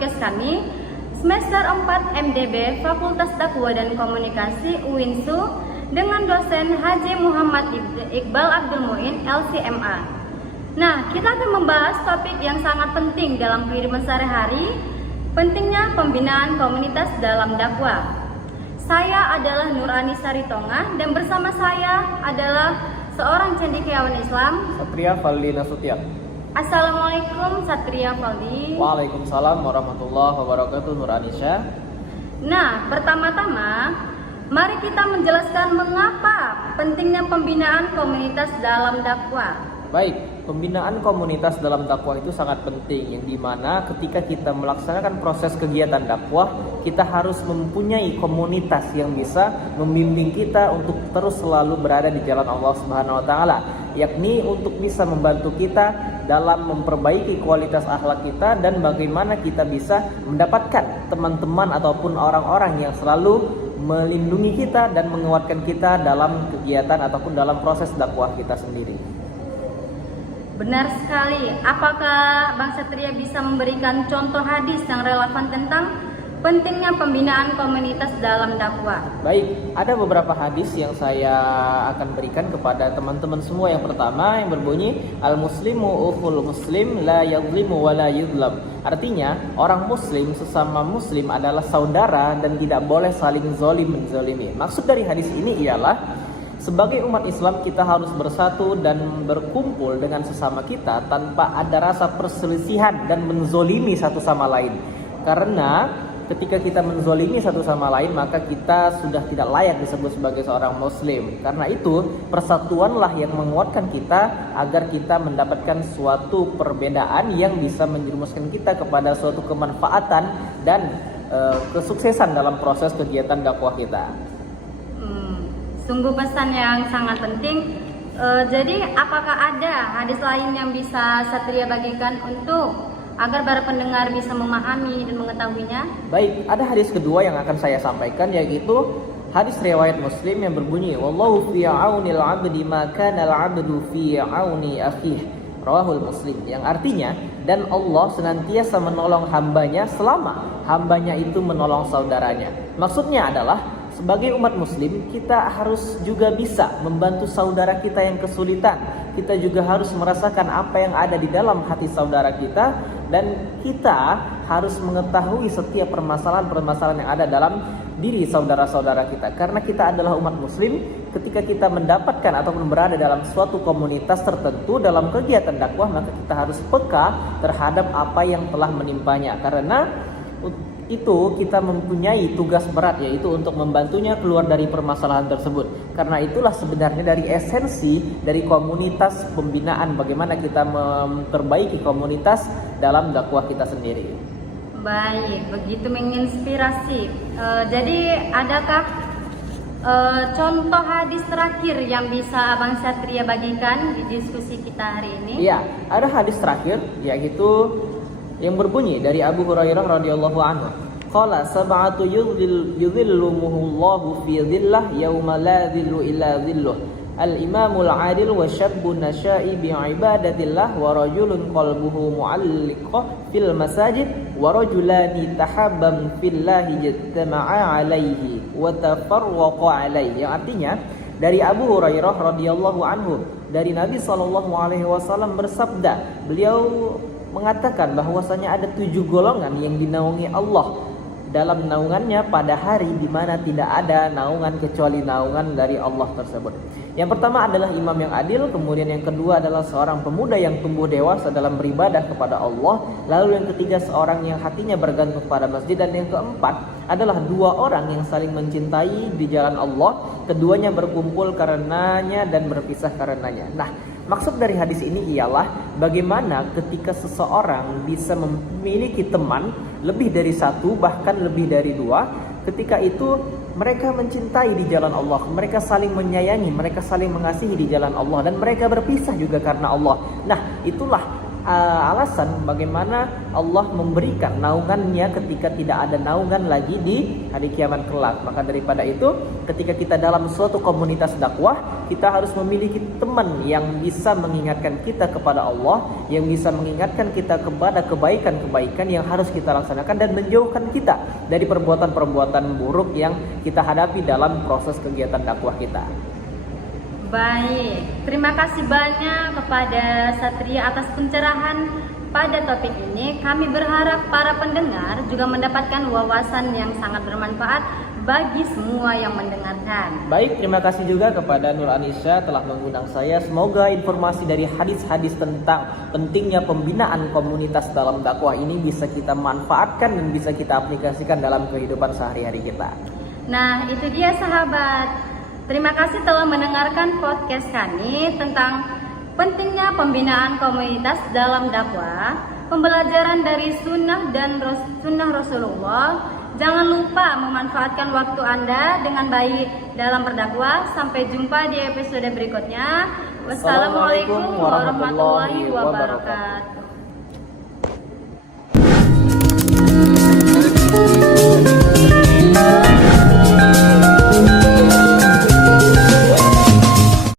podcast kami semester 4 MDB Fakultas Dakwah dan Komunikasi UINSU dengan dosen Haji Muhammad Iqbal Abdul Muin LCMA. Nah, kita akan membahas topik yang sangat penting dalam kehidupan sehari-hari, pentingnya pembinaan komunitas dalam dakwah. Saya adalah Nur Anissa Ritonga dan bersama saya adalah seorang cendekiawan Islam, Satria Faldi Nasution. Assalamualaikum Satria Faldi. Waalaikumsalam warahmatullahi wabarakatuh, Nur Anissa. Nah, pertama-tama mari kita menjelaskan mengapa pentingnya pembinaan komunitas dalam dakwah. Baik, pembinaan komunitas dalam dakwah itu sangat penting, yang dimana ketika kita melaksanakan proses kegiatan dakwah, kita harus mempunyai komunitas yang bisa membimbing kita untuk terus selalu berada di jalan Allah Subhanahu wa taala, yakni untuk bisa membantu kita dalam memperbaiki kualitas akhlak kita dan bagaimana kita bisa mendapatkan teman-teman ataupun orang-orang yang selalu melindungi kita dan menguatkan kita dalam kegiatan ataupun dalam proses dakwah kita sendiri. Benar sekali. Apakah Bang Satria bisa memberikan contoh hadis yang relevan tentang pentingnya pembinaan komunitas dalam dakwah? Baik, ada beberapa hadis yang saya akan berikan kepada teman-teman semua. Yang pertama yang berbunyi, Al-muslimu ukhul muslim la yadhlimu wa la yudlam. Artinya, orang muslim sesama muslim adalah saudara dan tidak boleh saling zalim menzalimi. Maksud dari hadis ini ialah sebagai umat Islam kita harus bersatu dan berkumpul dengan sesama kita tanpa ada rasa perselisihan dan menzolimi satu sama lain. Karena ketika kita menzolimi satu sama lain, maka kita sudah tidak layak disebut sebagai seorang muslim. Karena itu persatuanlah yang menguatkan kita agar kita mendapatkan suatu perbedaan yang bisa menjerumuskan kita kepada suatu kemanfaatan dan kesuksesan dalam proses kegiatan dakwah kita. Sungguh pesan yang sangat penting. Jadi apakah ada hadis lain yang bisa Satria bagikan untuk agar para pendengar bisa memahami dan mengetahuinya? Baik, ada hadis kedua yang akan saya sampaikan, yaitu hadis riwayat Muslim yang berbunyi, Wallahu fi aunil 'abdi ma kana al-'abdu fi auni akhih. Rawahul Muslim, yang artinya, dan Allah senantiasa menolong hambanya selama hambanya itu menolong saudaranya. Maksudnya adalah sebagai umat muslim, kita harus juga bisa membantu saudara kita yang kesulitan. Kita juga harus merasakan apa yang ada di dalam hati saudara kita, dan kita harus mengetahui setiap permasalahan-permasalahan yang ada dalam diri saudara-saudara kita. Karena kita adalah umat muslim, ketika kita mendapatkan ataupun berada dalam suatu komunitas tertentu dalam kegiatan dakwah, maka kita harus peka terhadap apa yang telah menimpanya. Karena itu kita mempunyai tugas berat, yaitu untuk membantunya keluar dari permasalahan tersebut. Karena itulah sebenarnya dari esensi dari komunitas pembinaan, bagaimana kita memperbaiki komunitas dalam dakwah kita sendiri. Baik, begitu menginspirasi. Jadi adakah contoh hadis terakhir yang bisa Abang Satria bagikan di diskusi kita hari ini? Iya, ada hadis terakhir, yaitu yang berbunyi dari Abu Hurairah radhiyallahu anhu, qala sab'atu yudhilluhumullahu fi dhillah yauma la dhillu illa dhilluh, al-imamul 'adil wa syabbun nasha'i bi ibadatillah wa rajulun qalbuhu mu'alliqah fil masajid wa rajulani tahabbam fillahi jattama'a 'alaihi wa tafarraqa 'alaihi. Yang artinya dari Abu Hurairah radhiyallahu anhu, dari Nabi sallallahu alaihi wasallam bersabda, beliau mengatakan bahwasanya ada 7 golongan yang dinaungi Allah dalam naungannya pada hari di mana tidak ada naungan kecuali naungan dari Allah tersebut. Yang pertama adalah imam yang adil, kemudian yang kedua adalah seorang pemuda yang tumbuh dewasa dalam beribadah kepada Allah, lalu yang ketiga seorang yang hatinya bergantung kepada masjid, dan yang keempat adalah 2 orang yang saling mencintai di jalan Allah, keduanya berkumpul karenanya dan berpisah karenanya. Nah, maksud dari hadis ini ialah bagaimana ketika seseorang bisa memiliki teman lebih dari 1, bahkan lebih dari 2, ketika itu mereka mencintai di jalan Allah, mereka saling menyayangi, mereka saling mengasihi di jalan Allah, dan mereka berpisah juga karena Allah. Nah, itulah alasan bagaimana Allah memberikan naungannya ketika tidak ada naungan lagi di hari kiamat kelak. Maka daripada itu, ketika kita dalam suatu komunitas dakwah, kita harus memiliki teman yang bisa mengingatkan kita kepada Allah, yang bisa mengingatkan kita kepada kebaikan-kebaikan yang harus kita laksanakan dan menjauhkan kita dari perbuatan-perbuatan buruk yang kita hadapi dalam proses kegiatan dakwah kita. Baik, terima kasih banyak kepada Satria atas pencerahan pada topik ini. Kami berharap para pendengar juga mendapatkan wawasan yang sangat bermanfaat bagi semua yang mendengarkan. Baik, terima kasih juga kepada Nur Anisha telah mengundang saya. Semoga informasi dari hadis-hadis tentang pentingnya pembinaan komunitas dalam dakwah ini bisa kita manfaatkan dan bisa kita aplikasikan dalam kehidupan sehari-hari kita. Nah, itu dia sahabat. Terima kasih telah mendengarkan podcast kami tentang pentingnya pembinaan komunitas dalam dakwah, pembelajaran dari sunnah dan sunnah Rasulullah. Jangan lupa memanfaatkan waktu Anda dengan baik dalam berdakwah. Sampai jumpa di episode berikutnya. Wassalamualaikum warahmatullahi wabarakatuh.